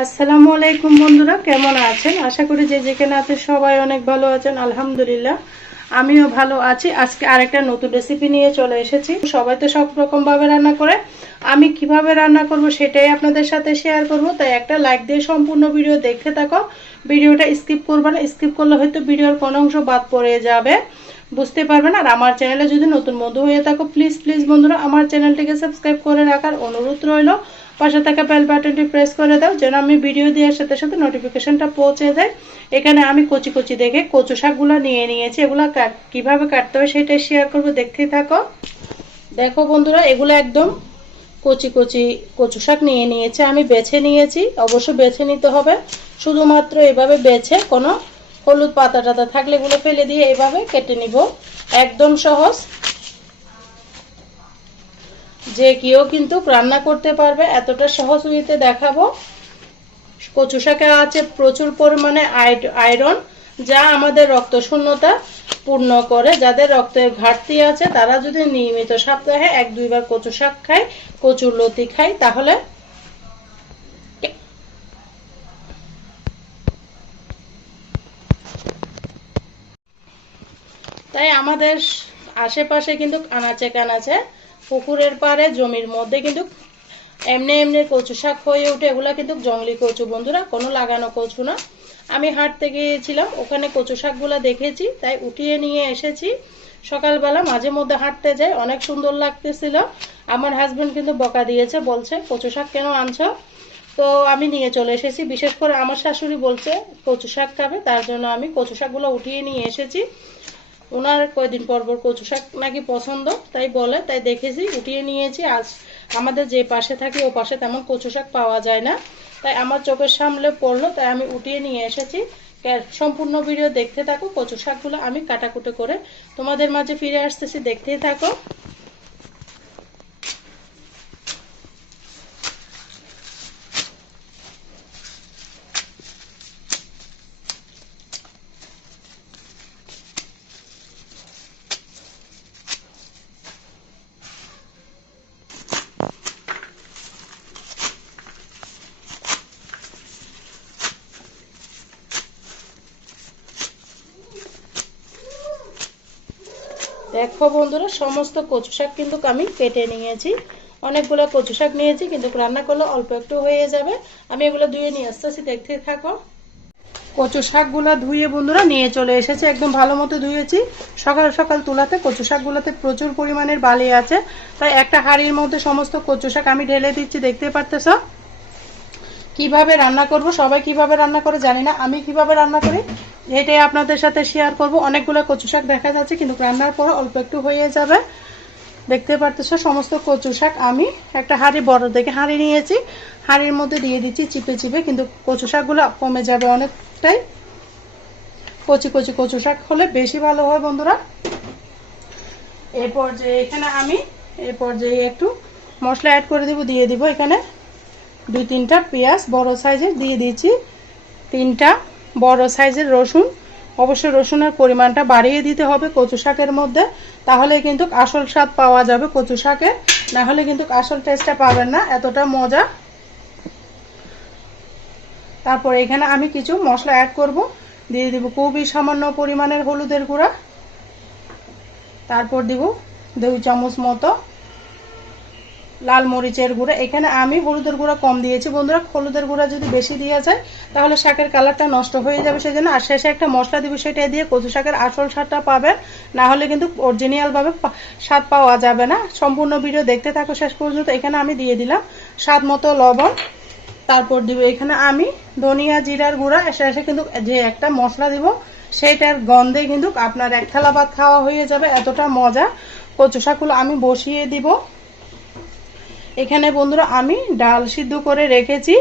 আসসালামু আলাইকুম বন্ধুরা, কেমন আছেন? আশা করি যে যেখানে আছেন সবাই অনেক ভালো আছেন। আলহামদুলিল্লাহ আমিও ভালো আছি। আজকে আরেকটা নতুন রেসিপি নিয়ে চলে এসেছি। সবাই তো সব রকম ভাবে রান্না করে, আমি কিভাবে রান্না করব সেটাই আপনাদের সাথে শেয়ার করব। তাই একটা লাইক দিয়ে সম্পূর্ণ ভিডিও দেখতে থাকো। ভিডিওটা স্কিপ করবে না, স্কিপ করলে হয়তো ভিডিওর কোনো অংশ বাদ পড়ে যাবে, বুঝতে পারবেন। আর আমার চ্যানেলে যদি নতুন বন্ধু হয়ে থাকো, প্লিজ প্লিজ বন্ধুরা আমার চ্যানেলটিকে সাবস্ক্রাইব করে রাখার অনুরোধ রইল। পাশে থাকা বেল বাটনটি প্রেস করে দাও যেন আমি ভিডিও দেওয়ার সাথে সাথে নোটিফিকেশনটা পৌঁছে যায়। এখানে আমি কচি কচি দেখে কচু শাকগুলো নিয়ে নিয়েছি। এগুলো কিভাবে কাটতে হবে সেটাই শেয়ার করবো, দেখতেই থাকো। দেখো বন্ধুরা, এগুলো একদম কচি কচি কচু শাক নিয়ে নিয়েছি, আমি বেছে নিয়েছি। অবশ্য বেছে নিতে হবে, শুধুমাত্র এভাবে বেছে কোনো হলুদ পাতা টাতা থাকলে এগুলো ফেলে দিয়ে এভাবে কেটে নিব। একদম সহজ, যে কেউ কিন্তু রান্না করতে পারবে, এতটা সহজ ওয়েতে দেখাবো। কচু শাকে আছে প্রচুর পরিমাণে আয়রন, যা আমাদের রক্ত শূন্যতা পূর্ণ করে। যাদের রক্তের ঘাটতি আছে তারা যদি নিয়মিত সপ্তাহে 1-2 বার কচু শাক খায়, কচুর লতি খায়, তাহলে তাই আমাদের আশেপাশে কিন্তু আনাচে কানাচে পুকুরের পাড়ে জমির মধ্যে কিন্তু এমনি এমনি কচু শাক হয়ে ওঠে। এগুলা কিন্তু জংলি কচু বন্ধুরা, কোনো লাগানো কচু না। আমি হাঁটতে গিয়েছিলাম, ওখানে কচু শাকগুলা দেখেছি, তাই উঠিয়ে নিয়ে এসেছি। সকালবেলা মাঝে মধ্যে হাঁটতে যাই, অনেক সুন্দর লাগতেছিল। আমার হাজবেন্ড কিন্তু বকা দিয়েছে, বলছে কচু শাক কেন আনছো। তো আমি নিয়ে চলে এসেছি। বিশেষ করে আমার শাশুড়ি বলছে কচু শাক খাবে, তার জন্য আমি কচু শাকগুলো উঠিয়ে নিয়ে এসেছি। ওনার কয়দিন পর পর কচু শাক নাকি পছন্দ, তাই বলে, তাই দেখেছি উঠিয়ে নিয়েছি। আজ আমাদের যে পাশে থাকি ও পাশে তেমন কচু শাক পাওয়া যায় না, তাই আমার চোখের সামনে পড়লো, তাই আমি উঠিয়ে নিয়ে এসেছি। সম্পূর্ণ ভিডিও দেখতে থাকো। কচু শাকগুলো আমি কাটাকুটো করে তোমাদের মাঝে ফিরে আসতেছি, দেখতেই থাকো। দেখো বন্ধুরা, সমস্ত কচু শাক কিন্তু আমি কেটে নিয়েছি। অনেকগুলো কচু শাক নিয়েছি, কিন্তু রান্না করলে অল্প একটু হয়ে যাবে। আমি এগুলো ধুয়ে নিয়ে আসতেছি, দেখতে থাকো। কচু শাকগুলো ধুয়ে বন্ধুরা নিয়ে চলে এসেছে, একদম ভালো মতো ধুয়েছি। সকাল সকাল তুলাতে কচু শাকগুলোতে প্রচুর পরিমাণের বালি আছে, তাই একটা হাঁড়ির মধ্যে সমস্ত কচু শাক আমি ঢেলে দিচ্ছি, দেখতে পারতেছ। কিভাবে রান্না করব, সবাই কিভাবে রান্না করে জানি না, আমি কিভাবে রান্না করি এটাই আপনাদের সাথে শেয়ার করব। অনেকগুলো কচু শাক দেখা যাচ্ছে, কিন্তু রান্নার পর অল্প একটু হয়ে যাবে, দেখতে পারতেছো। সমস্ত কচু শাক আমি একটা হাঁড়ি, বড় দেখে হাঁড়ি নিয়েছি, হাঁড়ির মধ্যে দিয়ে দিচ্ছি চিপে চিপে, কিন্তু কচু শাকগুলো কমে যাবে অনেকটাই। কচি কচি কচু শাক হলে বেশি ভালো হয় বন্ধুরা। এরপর যে এখানে আমি একটু মশলা অ্যাড করে দিব, দিয়ে দিব এখানে 2-3টা পেঁয়াজ বড় সাইজের দিয়ে দিয়েছি, 3টা বড় সাইজের রসুন। অবশ্য রসুনের পরিমাণটা বাড়িয়ে দিতে হবে কচু শাকের মধ্যে, তাহলে কিন্তু আসল স্বাদ পাওয়া যাবে কচু শাকে, না হলে কিন্তু আসল টেস্টটা পাবেন না, এতটা মজা। তারপর এখানে আমি কিছু মশলা অ্যাড করব, দিয়ে দিব খুবই সামান্য পরিমাণের হলুদের গুঁড়া, তারপর দিব 2 চামচ মতো লাল মরিচের গুঁড়া। এখানে আমি হলুদের গুঁড়া কম দিয়েছি বন্ধুরা, হলুদের গুঁড়া যদি বেশি দেওয়া যায় তাহলে শাকের কালারটা নষ্ট হয়ে যাবে, সেজন্য। আর শেষে একটা মশলা দিব, সেটা দিয়ে কচু শাকের আসল স্বাদটা পাবেন, না হলে কিন্তু অরিজিনাল ভাবে স্বাদ পাওয়া যাবে না। সম্পূর্ণ ভিডিও দেখতে থাকো শেষ পর্যন্ত। এখানে আমি দিয়ে দিলাম স্বাদ মতো লবণ, তারপর দিব এখানে আমি ধনিয়া জিরার গুঁড়া। শেষে কিন্তু যে একটা মশলা দিব, সেটার গন্ধে কিন্তু আপনার এক থালা ভাত খাওয়া হয়ে যাবে, এতটা মজা। কচু শাকগুলো আমি বসিয়ে দিব। এখানে বন্ধুরা আমি ডাল সিদ্ধ করে রেখেছি,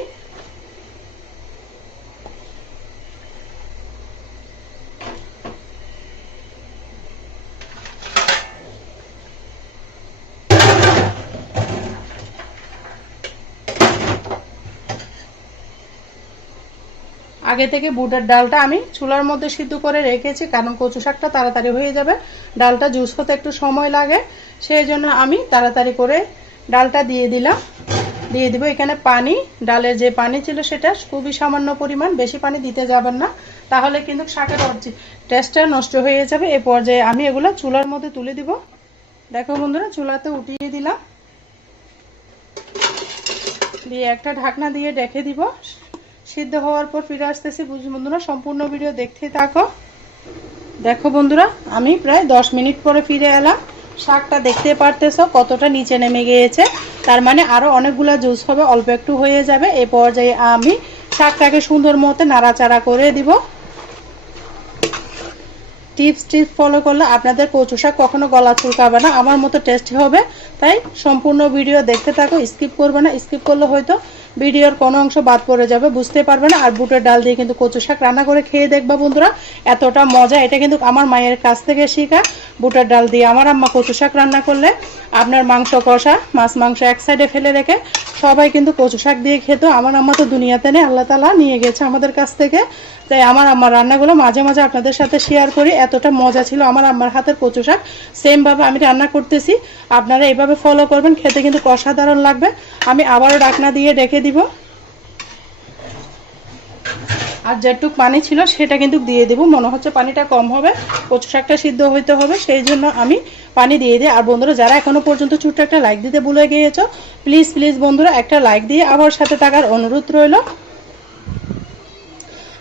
আগে থেকে বুটের ডালটা আমি চুলার মধ্যে সিদ্ধ করে রেখেছি, কারণ কচু শাকটা তাড়াতাড়ি হয়ে যাবে, ডালটা জুস হতে একটু সময় লাগে, সেই জন্য আমি তাড়াতাড়ি করে ডালটা দিয়ে দিলাম। দিয়ে দিব এখানে পানি। ডালের যে পানি ছিল সেটা খুবই সামান্য পরিমাণ, বেশি পানি দিতে যাবেন না, তাহলে কিন্তু শাকের টেস্টটা নষ্ট হয়ে যাবে। এই পর্যায়ে আমি এগুলো চুলার মধ্যে তুলে দিব। দেখো বন্ধুরা, চুলাতে উঠিয়ে দিলাম, দিয়ে একটা ঢাকনা দিয়ে রেখে দিব। সিদ্ধ হওয়ার পর ফিরে আসতেছি বন্ধুরা, সম্পূর্ণ ভিডিও দেখতে থাকো। দেখো বন্ধুরা, আমি প্রায় 10 মিনিট পরে ফিরে এলাম। শাকটা দেখতে পারতেছো কতটা নিচে নেমে গিয়েছে, তার মানে আরো অনেকগুলা জুস হবে, অল্প একটু হয়ে যাবে। এই পর্যায়ে আমি শাকটাকে সুন্দর মতো নাড়াচাড়া করে দিব। টিপস ফলো করলে আপনাদের কচু শাক কখনো গলা চুলকাবে না, আমার মতো টেস্টি হবে। তাই সম্পূর্ণ ভিডিও দেখতে থাকো, স্কিপ করবে না। স্কিপ করলে হয়তো ভিডিওর কোনো অংশ বাদ পড়ে যাবে, বুঝতে পারবে না। আর বুটের ডাল দিয়ে কিন্তু কচু শাক রান্না করে খেয়ে দেখবা বন্ধুরা, এতটা মজা। এটা কিন্তু আমার মায়ের কাছ থেকে শেখা। বুটের ডাল দিয়ে আমার আম্মা কচু শাক রান্না করলে আপনার মাংস কষা, মাছ মাংস এক সাইডে ফেলে রেখে সবাই কিন্তু কচু শাক দিয়ে খেত। আমার আম্মা তো দুনিয়াতে নেই, আল্লাহ তাআলা নিয়ে গেছে আমাদের কাছ থেকে। তাই আমার আম্মার রান্নাগুলো মাঝে মাঝে আপনাদের সাথে শেয়ার করি। এতটা মজা ছিল আমার আম্মার হাতের কচু শাক। সেম ভাবে আমি রান্না করতেছি, আপনারা এইভাবে ফলো করবেন, খেতে কিন্তু অসাধারণ লাগবে। আমি আবারও ঢাকনা দিয়ে রেখে দিব, আর যেটুক পানি ছিল সেটা কিন্তু দিয়ে দিব। মনে হচ্ছে পানিটা কম হবে, কচু শাকটা সিদ্ধ হইতে হবে, সেই জন্য আমি পানি দিয়ে দিই। আর বন্ধুরা, যারা এখনো পর্যন্ত ছোট্ট একটা লাইক দিতে ভুলে গিয়েছো, প্লিজ বন্ধুরা একটা লাইক দিয়ে আমার সাথে থাকার অনুরোধ রইল।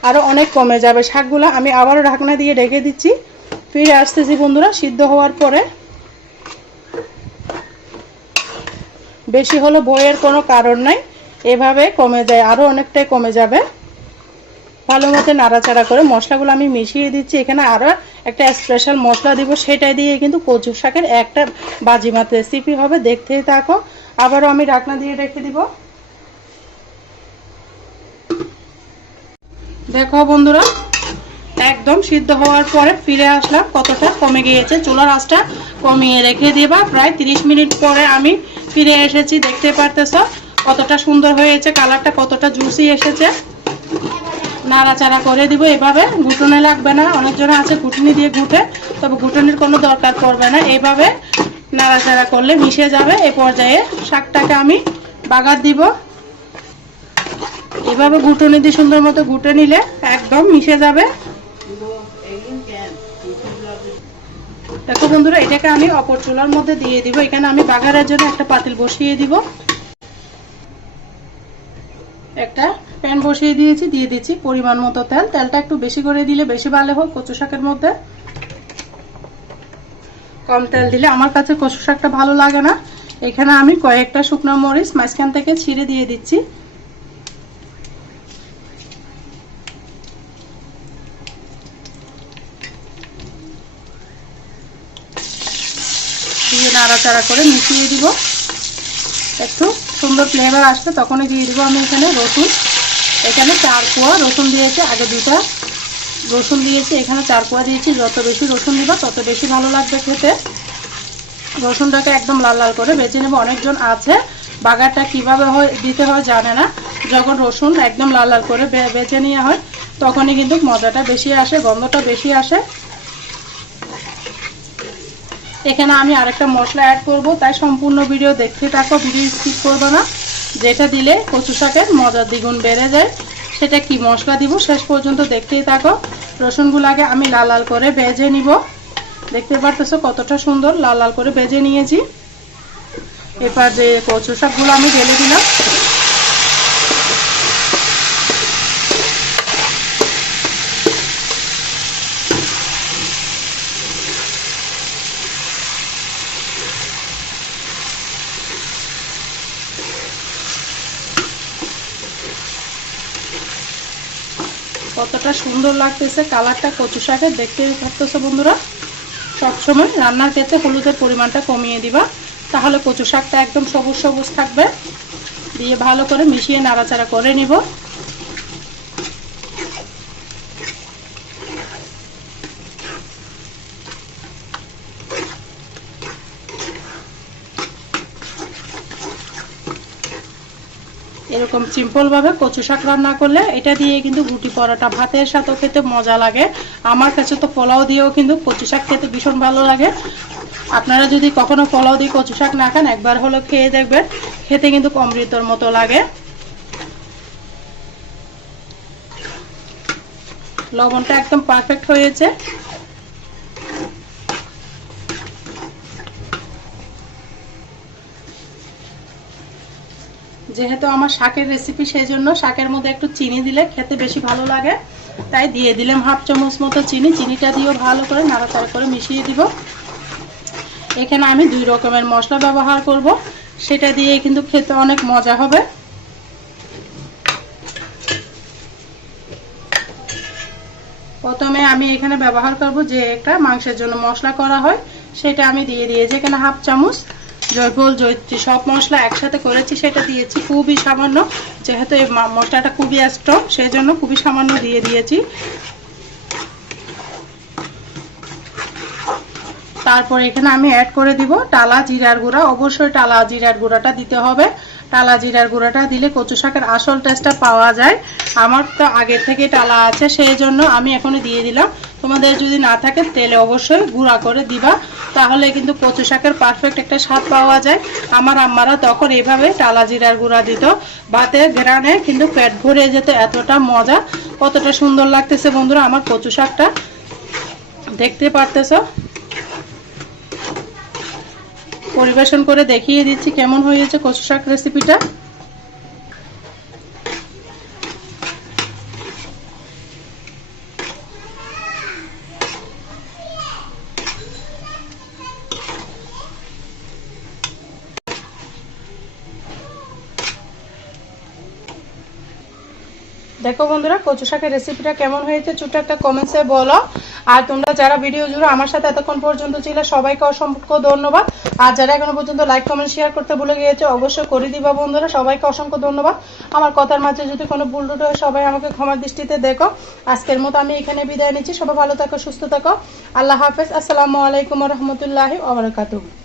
আরো অনেক কমে যাবে শাকগুলো। আমি আবারও ঢাকনা দিয়ে রেখে দিচ্ছি, ফিরে আসতেছি বন্ধুরা সিদ্ধ হওয়ার পরে। বেশি হলো ভয়ের কোনো কারণ নাই, এভাবে কমে যায়, আরো অনেকটাই কমে যাবে। ভালো মতো নাড়াচাড়া করে মশলাগুলো আমি মিশিয়ে দিচ্ছি। এখানে আরো একটা স্পেশাল মশলা দিব, সেটা দিয়ে কিন্তু কচু শাকের একটা বাজিমাত রেসিপি হবে, দেখতেই থাকো। আবারও আমি ঢাকনা দিয়ে রেখে দিব। দেখো বন্ধুরা, একদম সিদ্ধ হওয়ার পরে ফিরে আসলাম, কতটা কমে গিয়েছে। চুলার আঁচটা কমিয়ে রেখে দিবা। প্রায় 30 মিনিট পরে আমি ফিরে এসেছি, দেখতে পারতেছো কতটা সুন্দর হয়েছে, কালারটা কতটা জুসি এসেছে। নাড়াচাড়া করে দিব এভাবে, ঘুটনে লাগবে না। অনেকজন আছে ঘুটনি দিয়ে ঘুটে, তবে ঘুটনির কোনো দরকার পড়বে না, এইভাবে নাড়াচাড়া করলে মিশে যাবে। এই পর্যায়ে শাকটাকে আমি বাগার দিব। এভাবে ঘুটনি দিয়ে সুন্দর মতো ঘুটে নিলে একদম মিশে যাবে। দেখো বন্ধুরা, এটাকে আমি অপর চুলার মধ্যে দিয়ে দিব। এখানে আমি বাগারের জন্য একটা পাতিল বসিয়ে দিব, একটা প্যান বসিয়ে দিয়েছি, দিয়ে দিচ্ছি পরিমাণ মতো তেল। তেলটা একটু বেশি করে দিলে বেশি ভালো হয় কচু শাকের মধ্যে, কম তেল দিলে আমার কাছে কচু শাকটা ভালো লাগে না। এখানে আমি কয়েকটা শুকনো মরিচ মাঝখান থেকে ছিঁড়ে দিয়ে দিচ্ছি। দিয়ে নাড়াচাড়া করে মিশিয়ে দিব। একটু সুন্দর ফ্লেভার আসবে তখনই দিয়ে দিব আমি এখানে রসুন। এখানে 4 কোয়া রসুন দিয়েছি, আগে 2টা রসুন দিয়েছি, এখানে 4 কোয়া দিয়েছি। যত বেশি রসুন দিবা তত বেশি ভালো লাগবে খেতে। রসুনটাকে একদম লাল লাল করে ভেজে নেব। অনেকজন আছে বাগারটা কিভাবে দিতে হয় জানে না। যখন রসুন একদম লাল লাল করে ভেজে নেওয়া হয় তখনই কিন্তু মজাটা বেশি আসে, গন্ধটা বেশি আসে। এখানে আমি আরেকটা মশলা অ্যাড করব, তাই সম্পূর্ণ ভিডিও দেখতে থাকো, ভিডিও স্কিপ করবে না। যেটা দিলে কচু শাকের মজা দ্বিগুণ বেড়ে যায়, সেটা কি মশলা দিব শেষ পর্যন্ত দেখতেই থাকো। রসুনগুলো আগে আমি লাল লাল করে ভেজে নিব। দেখতে পারতেছো কতটা সুন্দর লাল লাল করে ভেজে নিয়েছি। এরপর যে কচু শাকগুলো আমি ঢেলে দিলাম। কতটা সুন্দর লাগতেছে কালারটা কচু শাকের, দেখতে পারতেছো বন্ধুরা। সবসময় রান্নার ক্ষেত্রে হলুদের পরিমাণটা কমিয়ে দিবা, তাহলে কচু শাকটা একদম সবুজ সবুজ থাকবে। দিয়ে ভালো করে মিশিয়ে নাড়াচাড়া করে নিব। এরকম সিম্পল ভাবে কচু শাক রান্না করলে এটা দিয়ে কিন্তু রুটি পরোটা ভাতের সাথেও খেতে মজা লাগে। আমার কাছে তো পোলাও দিয়েও কিন্তু কচু শাক খেতে ভীষণ ভালো লাগে। আপনারা যদি কখনো পোলাও দিয়ে কচু শাক না খান, একবার হলো খেয়ে দেখবেন, খেতে কিন্তু অমৃতর মতো লাগে। লবণটা একদম পারফেক্ট হয়েছে। যেহেতু আমার শাকের রেসিপি, সেই জন্য শাকের মধ্যে একটু চিনি দিলে খেতে বেশি ভালো লাগে, তাই দিয়ে দিলাম হাফ চামচ মতো চিনি। চিনিটা দিয়েও ভালো করে নাড়াচাড়া করে মিশিয়ে দিব। এখানে আমি 2 রকমের মশলা ব্যবহার করব, সেটা দিয়ে কিন্তু খেতে অনেক মজা হবে। প্রথমে আমি এখানে ব্যবহার করব যে একটা মাংসের জন্য মশলা করা হয়, সেটা আমি দিয়ে দিয়েছি এখানে হাফ চামচ। জয়ফল, জয়িত্রী সব মশলা একসাথে করেছি, সেটা দিয়েছি খুবই সামান্য। যেহেতু এই মশলাটা খুবই স্ট্রং, সেই জন্য খুবই সামান্য দিয়ে দিয়েছি। তারপর এখানে আমি অ্যাড করে দিব টালা জিরার গুঁড়া। অবশ্যই টালা জিরার গুঁড়াটা দিতে হবে। টালা জিরার গুঁড়াটা দিলে কচু শাকের আসল টেস্টটা পাওয়া যায়। আমার তো আগে থেকে টালা আছে, সেই জন্য আমি এখনই দিয়ে দিলাম। তোমাদের যদি না থাকে তেলে অবশ্যই গুঁড়া করে দিবা, তাহলে কিন্তু কচু শাকের পারফেক্ট একটা স্বাদ পাওয়া যায়। আমার আম্মারা তখন এইভাবে টালা জিরার গুঁড়া দিত, ভাতে ঘ্রাণে কিন্তু পেট ভরে যেত, এতটা মজা। কতটা সুন্দর লাগতেছে বন্ধুরা আমার কচু শাকটা, দেখতে পারতেছ। পরিবেশন করে দেখিয়ে দিচ্ছি কেমন হয়েছে কচু শাক রেসিপিটা। দেখো বন্ধুরা কচু শাকের রেসিপিটা কেমন হয়েছে ছোট্ট একটা কমেন্টসে বলো। আর তোমরা যারা ভিডিও জুড়ে আমার সাথে এতক্ষণ পর্যন্ত ছিল, সবাইকে অসংখ্য ধন্যবাদ। আর যারা এখনো পর্যন্ত লাইক কমেন্ট শেয়ার করতে ভুলে গিয়েছে, অবশ্যই করে দিবা বন্ধুরা। সবাইকে অসংখ্য ধন্যবাদ। আমার কথার মাঝে যদি কোনো ভুল টুটি হয়, সবাই আমাকে ক্ষমার দৃষ্টিতে দেখো। আজকের মতো আমি এখানে বিদায় নিচ্ছি। সবাই ভালো থাকো, সুস্থ থাকো। আল্লাহ হাফেজ। আসসালামু আলাইকুম রহমতুল্লাহি ওয়া বারাকাতুহু।